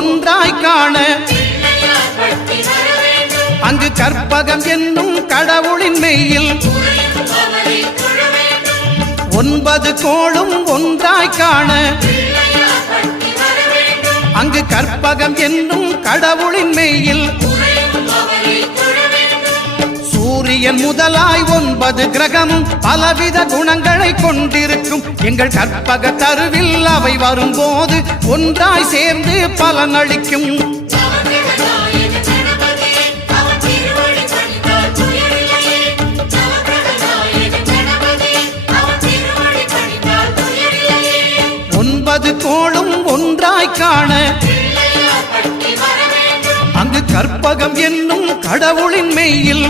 ஒன்றாய் காண அங்கு கற்பகம் என்னும் கடவுளின் மெய்யில் 9 கோளும் ஒன்றாய் காண அங்கு கற்பகம் என்னும் கடவுளின் மெய்யில் சூரியன் முதலாய் 9 கிரகமும் பலவித குணங்களை கொண்டிருக்கும் எங்கள் கற்பக தருவில் அவை வரும்போது ஒன்றாய் சேர்ந்து பலனளிக்கும். கோளும் ஒன்றாய் காண அங்கு கற்பகம் என்னும் கடவுளின் மெய்யில்